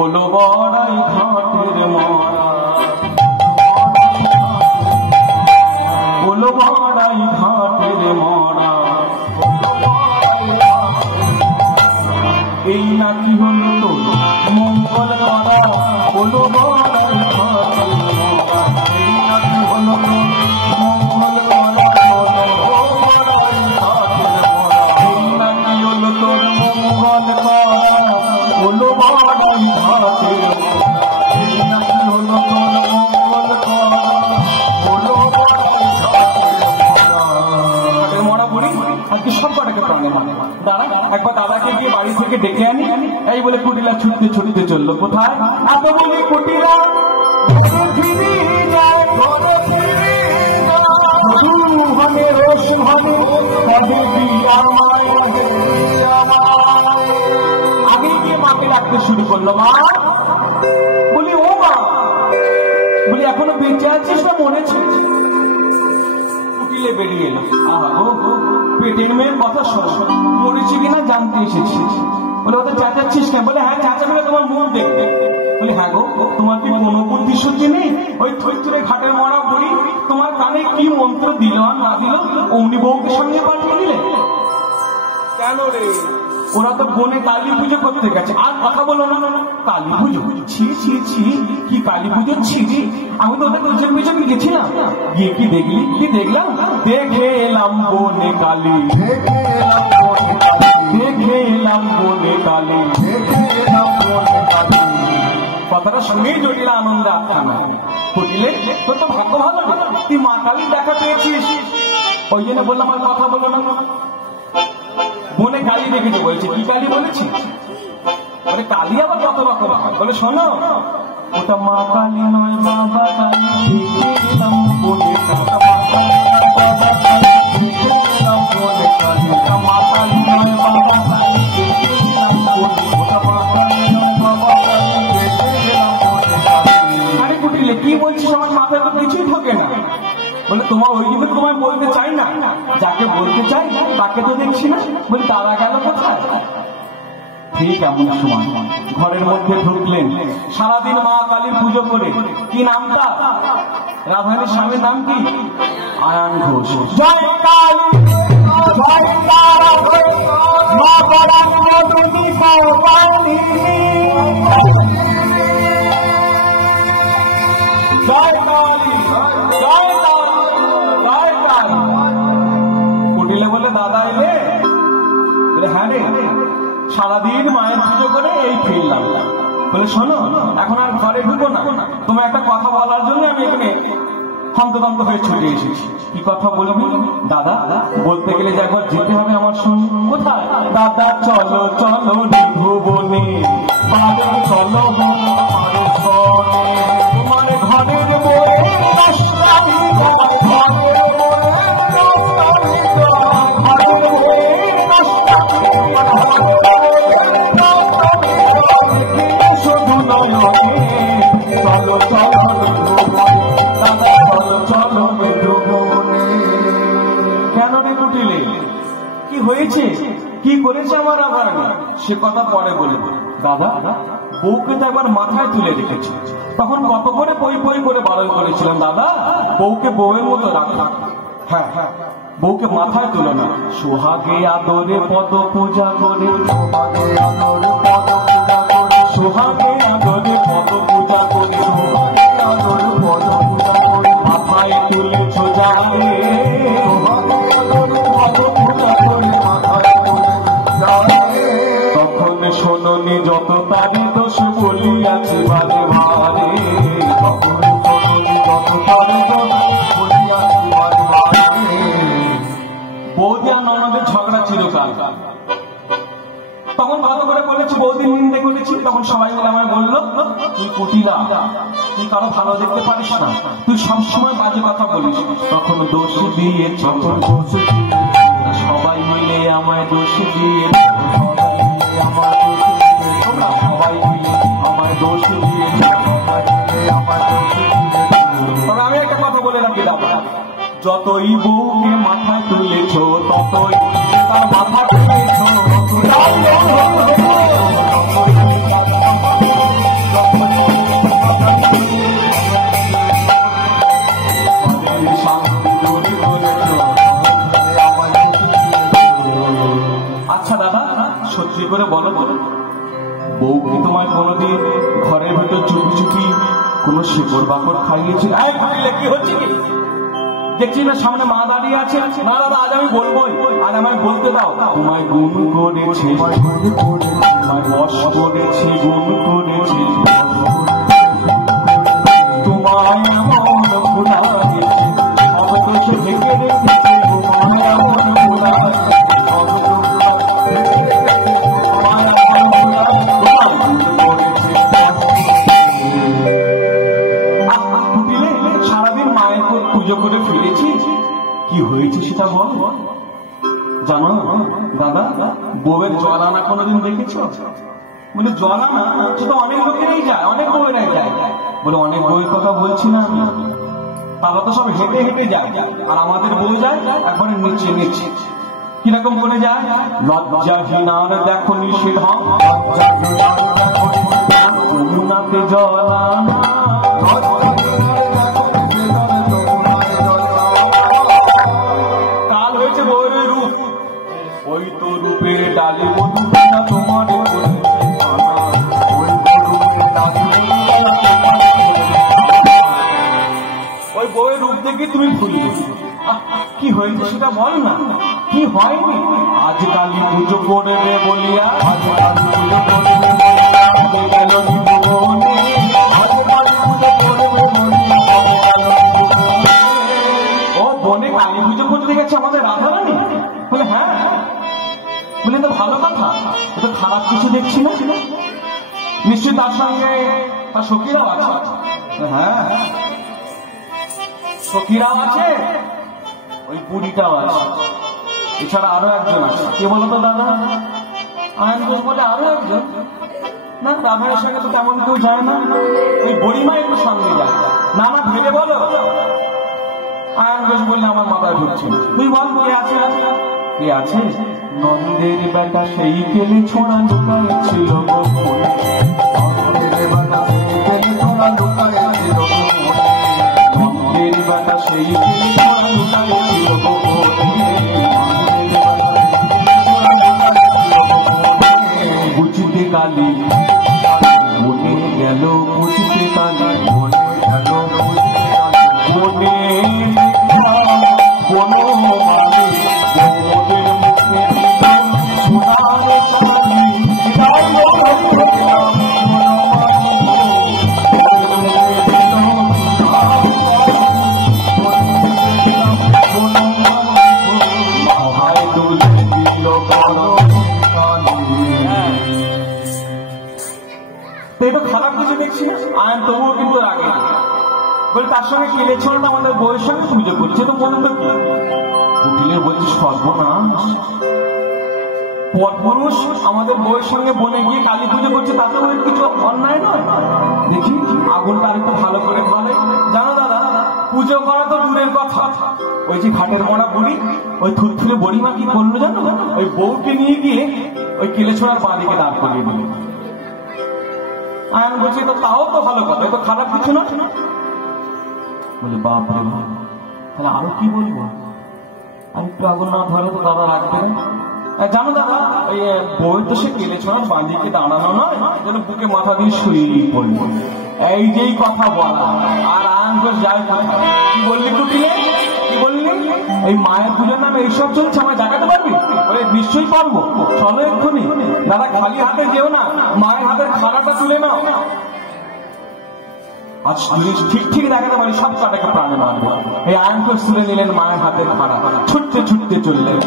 ওলো বড়াই ঘাটের মরা, ওলো বড়াই ঘাটের মরা, এই নাকি হল তো মঙ্গল করা। ওলো বড়াই ঘাটের মরা, এই নাকি হল তো মঙ্গল করা। ওলো বড়াই ঘাটের মরা বুড়ি আজকে সব কটাকে প্রাণে মানে দাঁড়া একবার দাদাকে গিয়ে বাড়ি থেকে ডেকে আনি। এই বলে কুটিলা ছুটতে ছুটতে চললো কোথায়? এত বলে কুটিলা আগে গিয়ে মাকে ডাকতে শুরু করলো। মা বলি, ও মা বলি, এখনো বেঁচে আছিস না মরেছিস? কুটিলে বেরিয়ে এলো। পেটের মেয়ের কথা শোনো, মরেছি কিনা জানতে এসেছিস। বলে ওদের চাচাচ্ছিস না? বলে হ্যাঁ চাচা বলে তোমার মুখ দেখবে। বলি হ্যাঁ গো, তোমার কি কোনো বুদ্ধি শুদ্ধি নেই? ওই থইতুরে ঘাটের মরা বুড়ি তোমার কানে কি মন্ত্র দিল আর না দিল অমনি বউকে সঙ্গে পাঠিয়ে দিলে কেন রে? ওরা তো বনে কালী পুজো করতে গেছে। আর কথা বলো না, কালী পুজো ছি ছি ছি, কি কালী পুজো ছি। আমি তো ওদের পিছন পিছন গেছিলাম, গিয়ে কি দেখলি? কি দেখলাম? দেখে এলাম বনে কালী, দেখে এলাম বনে কালী, কথাটা শুনেই জটিল আনন্দ আখ্যানা। কুটিলে তোর তো ভাগ্য ভালো, তুই মা কালীর দেখা পেয়েছিস। ওই জন্য বললাম আর কথা বলো না। বনে কালী দেখেছে বলছে, কি কালী বলেছি? বলে কালী আবার কত রকম। বলে শোনো, ওটা মা কালী নয় বাবা কালী, দেখে এলাম বনে মা কালী নয় বাবা কালী, দেখে এলাম বনে। আরে কুটিলে কি বলছিস? আমার মাথায় তো কিছুই ঢোকে না। বলে তোমার ওই জন্য তোমায় বলতে চাই না, যাকে বলতে চাই তাকে তো দেখছি না। বলি তারা গেল কোথায়? ঠিক এমন সময় ঘরের মধ্যে ঢুকলেন, সারাদিন মা কালীর পুজো করে। কি নামটা? রাধারানীর স্বামীর নাম কি? আয়ান ঘোষ। জয় কালী, জয় তারা, মা বরাঙ্গী পাওয়ানি, জয় কালী, জয় কালী, জয় কালী। কুটিলে বলে দাদা এলে? বলে হ্যাঁ রে, সারাদিন মায়ের পুজো করে এই ফিরলাম। বলে শোনো, এখন আর ঘরে ঢুকো না, তোমার একটা কথা বলার জন্য আমি এখানে হন্তদন্ত হয়ে ছুটে এসেছি। কি কথা বলবি? দাদা বলতে গেলে যে একবার যেতে হবে আমার সঙ্গে। কোথায়? দাদা চলো চলো ভুবনে, চলো তোমার ঘরের কেন রে কুটিলে? কি হয়েছে? কি করেছে আমার আবার? সে কথা পরে বলবো। দাদা বউকে তো একবার মাথায় তুলে রেখেছে, তখন কত করে পই পই করে বারণ করেছিলাম, দাদা বউকে বউয়ের মতো রাখা। হ্যাঁ হ্যাঁ, বউকে মাথায় তুলে না, সোহাগে আদরে পদ পূজা করে, সোহাগে আদরে পদ পূজা করে, মাথায় তুলেছ যাবে, তখন শোনি যত তারি দোষ বলিয়াছি বারে বারে, তখন শোনি যত তারি দোষ বলিয়াছি বারে বারে। বৌদি আর ননদের ঝগড়া চিরকাল, তখন ভালো করে বলেছি, বৌদি নিন্দে করেছি। তখন সবাই মিলে আমায় বললো, তুই কুটিলা, তুই কারো ভালো দেখতে পারিস না, তুই সবসময় বাজে কথা বলিস। তখন দোষ দিয়ে, তখন দোষ দিয়ে সবাই মিলে আমায় দোষ দিয়ে, সবাই মিলে আমায় দোষ দিয়ে। তবে আমি একটা কথা বলে রাখি দাদা, যতই বউকে মাথায় তুলেছ ততই তার মাথা তুলেছ। সত্যি করে বলো তো, বউ কি তোমার কোনোদিন ঘরের ভেতর চুপি চুপি কোনো শিকড় বাকড় খাইয়েছিল? কি হচ্ছে কি দেখছি না, সামনে মা দাঁড়িয়ে আছে। না দাদা, আজ আমি বলবোই, আজ আমায় বলতে দাও। তোমায় গুণ করেছে, তোমায় বশ করেছে, গুণ করেছে, তোমায় এমন ভোলা গেছে, সব কিছু ঢেকে রেখেছে, তোমায় এমন ভোলা গেছে, সারাদিন মায়ের পুজো করে ফিরেছি, কি হয়েছে সেটা বল। জানো দাদা, বউয়ের জল আনা কোনোদিন দেখেছ? বলে জল আনা সেটা অনেক লোকেরাই যায়, অনেক বউয়েরাই যায়। বলে অনেক বউয়ের কথা বলছি না আমি, তারা তো সব হেঁটে হেঁটে যায়, আর আমাদের বউ যায় একবারে নিচে নিচে। কিরকম করে যায়? লজ্জাহীনার দেখো নিষেধ, যমুনাতে জল আনা, কাল হয়েছে বউয়ের রূপ, ওই তো রূপের ডালি বধূ না তোমার, ওই বউয়ের রূপ দেখে তুমি ভুলে কি হয়েছে সেটা বল না, কি হয়নি? আজ কালী পুজো করবে বলিয়া, ও বনে কালী পুজো করতে গেছে আমাদের রাধারানী? বলে হ্যাঁ। বলে তো ভালো কথা, এটা খারাপ কিছু দেখছি না। নিশ্চয়ই তার সঙ্গে তার সখীরাও আছে? হ্যাঁ, সখীরাও আছে, ওই বুড়িটাও আছে, এছাড়া আরো একজন আছে। কে বলতো দাদা? আয়ন ঘোষ বলে আরো একজন। না, রাধার সঙ্গে তো তেমন কেউ যায় না, ওই বুড়িমা একটু সঙ্গে যায়। না না, ভেবে বলো। আয়ন ঘোষ বললে আমার মাথায় ঢুকছে। তুই বল কে আছে? কে আছে? নন্দের বেটা সেই কেলে ছোড়া লুকায় ছিল, নন্দের বেটা সেই কেলে ছোড়া লুকায় ছিল, বুঝতে কালী মনে গেল, বুঝতে কালী মনে গেল, মনে কোনো মানে ওদের মুখে শোনাবে কালী, খারাপ কিছু দেখছি না। আয়ন তবুও কিন্তু রাগে বলে, তার সঙ্গে কেলে ছোড়া আমাদের বউয়ের সঙ্গে পুজো করছে, তো মনে তো কি? কুটিলে বলছি সর্বনাশ, পরপুরুষ আমাদের বউয়ের সঙ্গে বনে গিয়ে কালী পুজো করছে, তাতেও কিছু অন্যায় নয়। দেখি আগুনটা আর একটু ভালো করে খালে। জানো দাদা, পুজো করা তো দূরের কথা, ওই যে ঘাটের মরা বুড়ি, ওই থুরথুরে বুড়িমা কি করলো জানো? ওই বউকে নিয়ে গিয়ে ওই কেলে ছোড়ার পা দিকে দাঁড় করিয়ে দিল। আয়ন বলছে তো তাও তো ভালো কথা, তো খারাপ কিছু না। বলে বাপ রে বাপ, তাহলে আরো কি বলবো? আর একটু আগুন না ধরে তো দাদা রাখবে না। জানো দাদা, ওই বই তো সে কেলে ছোড়ার বাঁধিকে দাঁড়ানো নয়, যেন বুকে মাথা দিয়ে শুয়ে পড়লো। এই যেই কথা বলা, আর আয়ন ঘোষ যায় কোথায়? কি বললি কুটিলে? কি বললি? এই মায়ের পুজোর নামে এইসব চলছে, আমায় জাগাতে পারবি? বলে নিশ্চয়ই পারবো, চলো এক্ষুনি। দাদা খালি হাতে যেও না, মায়ের হাতের খাড়াটা তুলে নাও। আজ ঠিক ঠিক দেখাতে পারি, সব কাটাকে প্রাণে মারবে। এই আয়ন ঘোষ তুলে নিলেন মায়ের হাতের খাড়া, ছুটতে ছুটতে চললেন।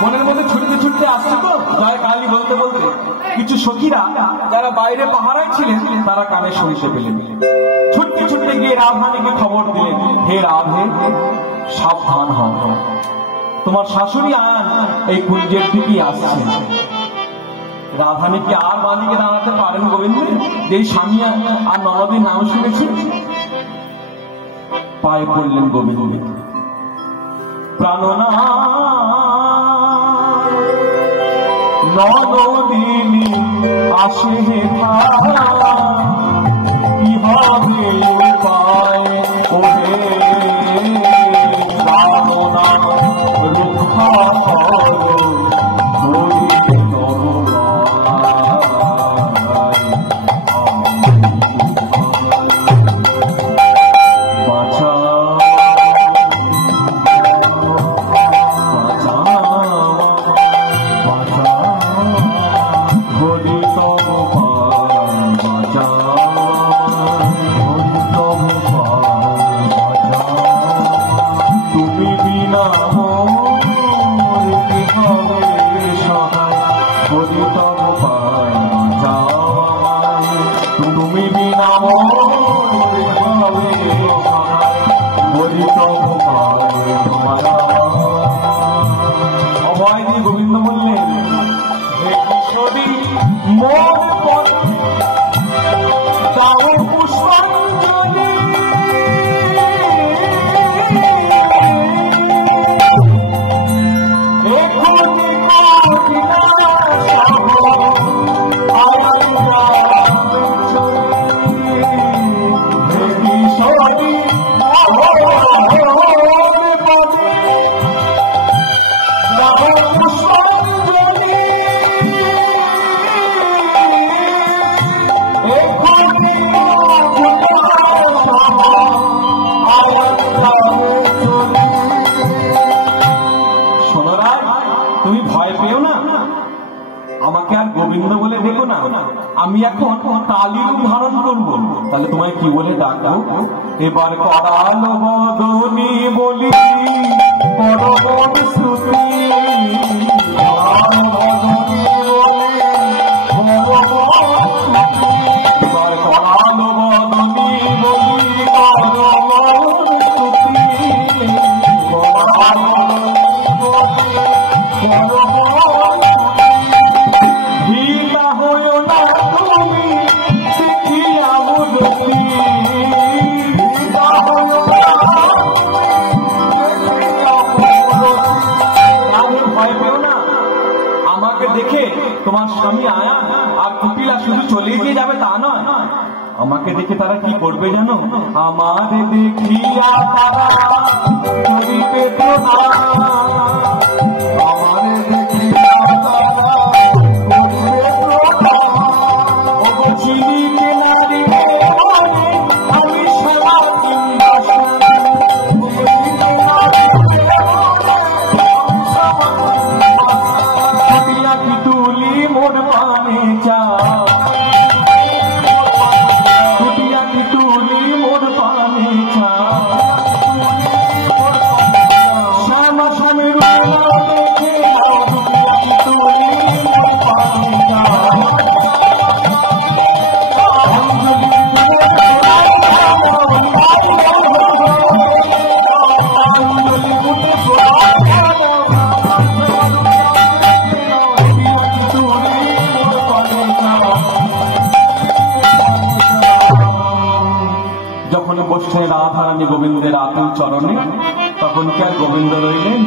মনের মধ্যে ছুটতে ছুটতে আসছে তো জয় কালী বলতে বলতে, কিছু সখীরা যারা বাইরে পাহারায় ছিলেন তারা কানে শুনতে পেলেন। ছুটতে ছুটতে গিয়ে রাধারানীকে খবর দিলেন, হে রাধে, সাবধান হও, তোমার শাশুড়ি আয়ন এই কুঞ্জের দিকেই আসছে। রাধারানী কি আর বাঁধিকে দাঁড়াতে পারেন গোবিন্দ? যেই স্বামী আর নবদীর নাম শুনেছি। পায়ে পড়লেন গোবিন্দ, প্রাণনা নবদিনী আসে কি হবে অভয় দিয়ে গোবিন্দ বললেন, হে কিশোরী মোর দাও পুষ্পাঞ্জলি, তুমি ভয় পেও না, আমাকে আর গোবিন্দ বলে দেখো না, আমি এখন কালী রূপ ধারণ করবো। তাহলে তোমায় কি বলে ডাকবো? এবার করালো বদনি বলি পরম শ্রুতি, এবার করালো বদনি বলি পরম শ্রুতি, ঢিলা হইও না তুমি দেখিয়া মুদতি, ভয় পেও না, আমাকে দেখে তোমার স্বামী আয়া আর কুপিলা শুধু চলে গিয়ে যাবে তা নয়, আমাকে দেখে তারা কি করবে জানো? আমার দেখিয়া তারা করিবে প্রণাম, আমার দেখিয়া তারা করিবে প্রণাম, ওগো চিনিতে নারীকে আমি সারা চিন্তা কি তুলি মোর পানে চা, কি তুলি মোর পানে চা, শ্যামা স্বামীর দেখে কি তুলি মোর পানে চা, যখন বসে রাধারানী গোবিন্দের আতুল চরণে, তখন কি আর গোবিন্দ রইলেন?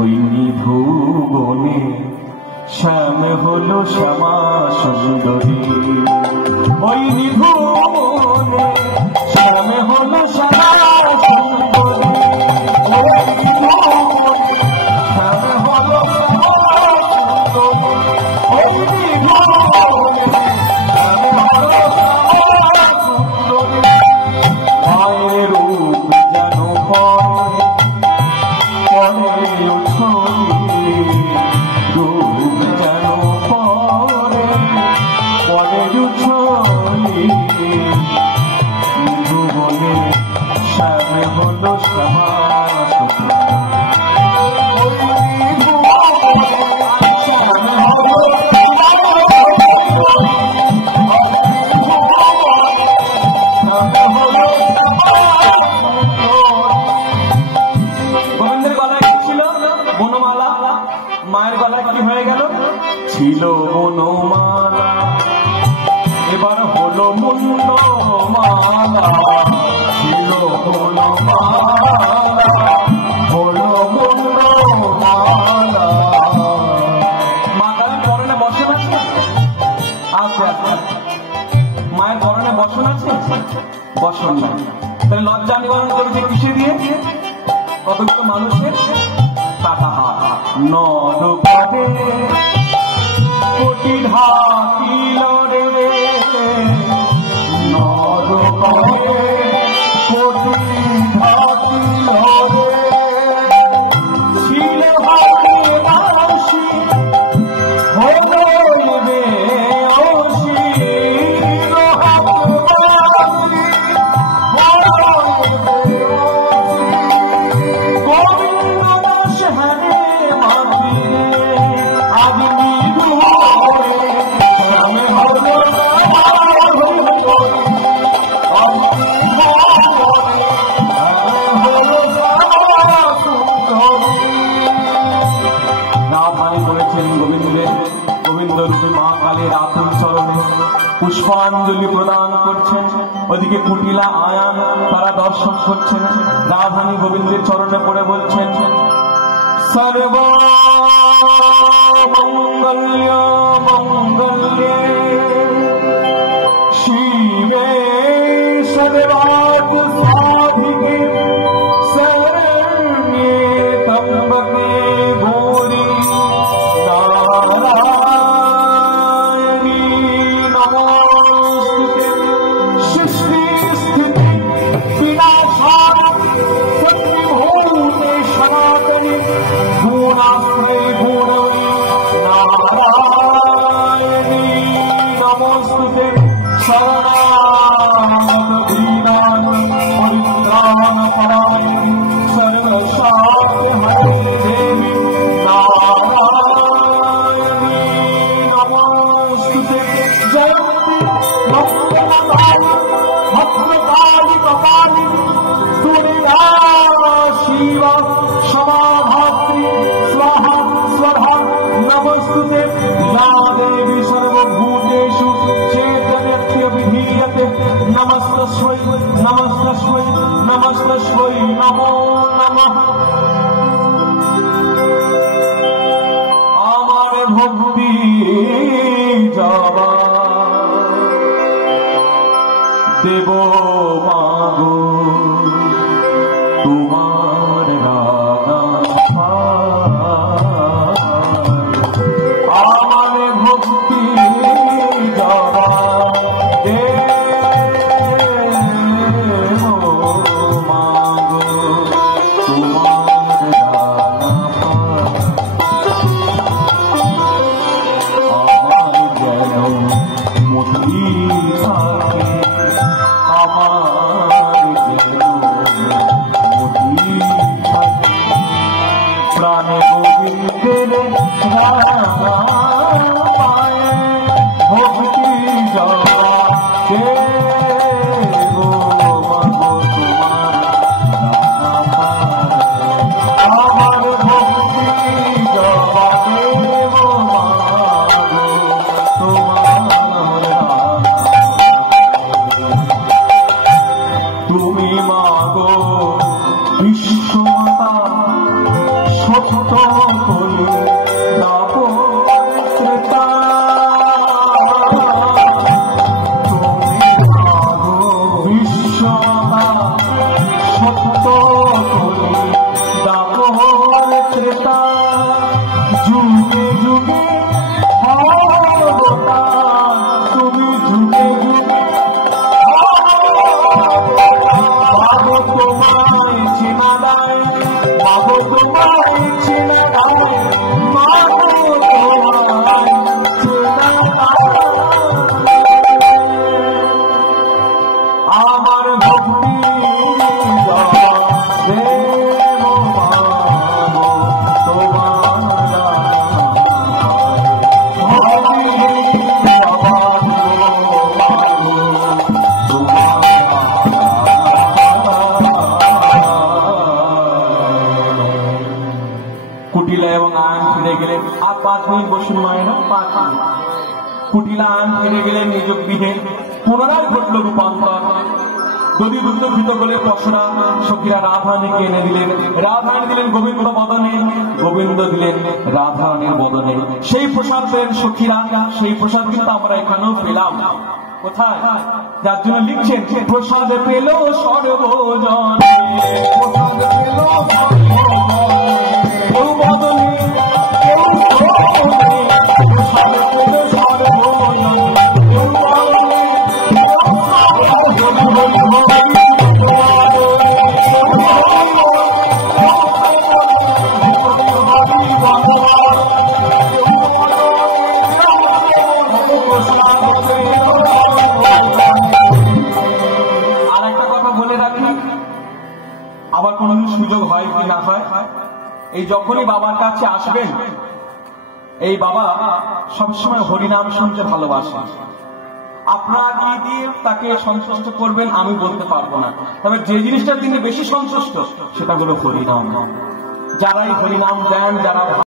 ওই নিভুবনে শ্যাম হলো শ্যামা সুন্দরী, ওই নিভুবনে শ্যাম হলো শ্যামা সুন্দরী, ওই নিভুবনে শ্যাম হলো শ্যামা সুন্দরী, ওই নিভুবনে শ্যাম হলো শ্যামা সুন্দরী, মায়ের রূপ যেন পরে উঠলি, রূপ যেন পরে উঠলি, ভুবনে শ্যাম হলো শ্যামা গোবিন্দের গলায় কি ছিল? বনমালা। মায়ের গলায় কি হয়ে গেল? ছিল বনমালা, এবার হলো মুন্ডমালা, ছিল বনমালা, হলো মুন্ডমালা। মা কালী পরনে বসন আছে? আচ্ছা আচ্ছা, মায়ের পরনে বসন আছে? বসন না, তাহলে লজ্জা নিবারণ করেছে কিসে দিয়ে? কতগুলো মানুষের নর পদে কোটি ঢাকিল রে, নর পদে কোটি ঢাকিল রে, ছিল হাতে বাঁশি হইবে অসি, গোবিন্দ পুষ্পাঞ্জলি প্রদান করছেন। ওদিকে কুটিলা আয়ান তারা দর্শন করছেন। রাধারানী গোবিন্দের চরণে পড়ে বলছেন, সর্ব মঙ্গল্য মঙ্গল্যে শিবে সর্বার্থ সাধিকে শরণ্যে ত্র্যম্বকে গৌরী নারায়ণী নমোস্তুতে। সৃষ্টি স্থিতি বিনাশায় সর্বভূতে সনাতনে গুণাশ্রয়ে গুণময়ী নারায়ণী নমোস্তুতে। শরণাগত দীনান পরিত্রাণ পরায়ণী সর্বশাস্ত্র হরে দেবী নারায়ণী নমোস্তুতে। জয়ন্তি ভক্তকালী কপালী তুরিয়া শিবা সমাধাত্রী স্বাহা স্বধা নমস্তুতে। या देवी सर्वभूतेषु चेतनत्य विधीयते नमस्तस्मै नमस्तस्मै नमस्तस्मै नमो नमः। আমার ভক্তি যাবা দেব মাগো তোমার রাধা। আমার ভক্তি যাবা দেব মাগো তোমার রাধা। আমার যেন মতি থাকে, আমার যেন মতি থাকে। প্রাণে গোবিন্দের রাধা পায়ে ভক্তি যাবা দেব মাগো তোমার রাধা পায়ে। আমার ভক্তি যাবা দেব মাগো তোমার রাধা। তুমি মাগো বিশ্বমাতা সত্য করে দাও শ্রেতা। তুমি মাগো বিশ্বমাতা সত্য করে দাও শ্রেতা। যুগে যুগে অবতার তুমি, যুগে যুগে মাগো তোমায় চেনা দায়, মাগো তোমায় চেনা দায়, মাগো তোমায় চেনা দায়। আমার ভক্তি যাবা দেব মাগো তোমার ভক্তি যাবা দেব মাগো তোমার। কুটিলা এবং আয়ন ফিরে গেলেন। আর 5 মিনিট বসুন মায়েরা, 5 মিনিট। কুটিলা আয়ন ফিরে গেলেন নিজ গৃহে। পুনরায় ঘটল রূপান্তর। যদি দুর্গভূত করে পশরা সখীরা রাধারানীকে এনে দিলেন। রাধারানী দিলেন গোবিন্দ বদনে, গোবিন্দ দিলেন রাধারানীর বদনে। সেই প্রসাদ পেলেন সখীরা। সেই প্রসাদ কিন্তু আমরা এখানেও পেলাম। কোথায়? যার জন্য লিখছেন, প্রসাদ পেল সর্বজন, প্রসাদ পেল কেউ বদনে কেউ বদনে, প্রসাদ পেল সর্বজন কেউ বদনে আবার কোনদিন সুযোগ হয় কি না হয়, এই যখনই বাবার কাছে আসবেন, এই বাবা সবসময় হরিনাম শুনতে ভালোবাসে। আপনারা কি দিয়ে তাকে সন্তুষ্ট করবেন আমি বলতে পারবো না, তবে যে জিনিসটা তিনি বেশি সন্তুষ্ট সেটা হলো হরিনাম। যারা এই হরিনাম দেন, যারা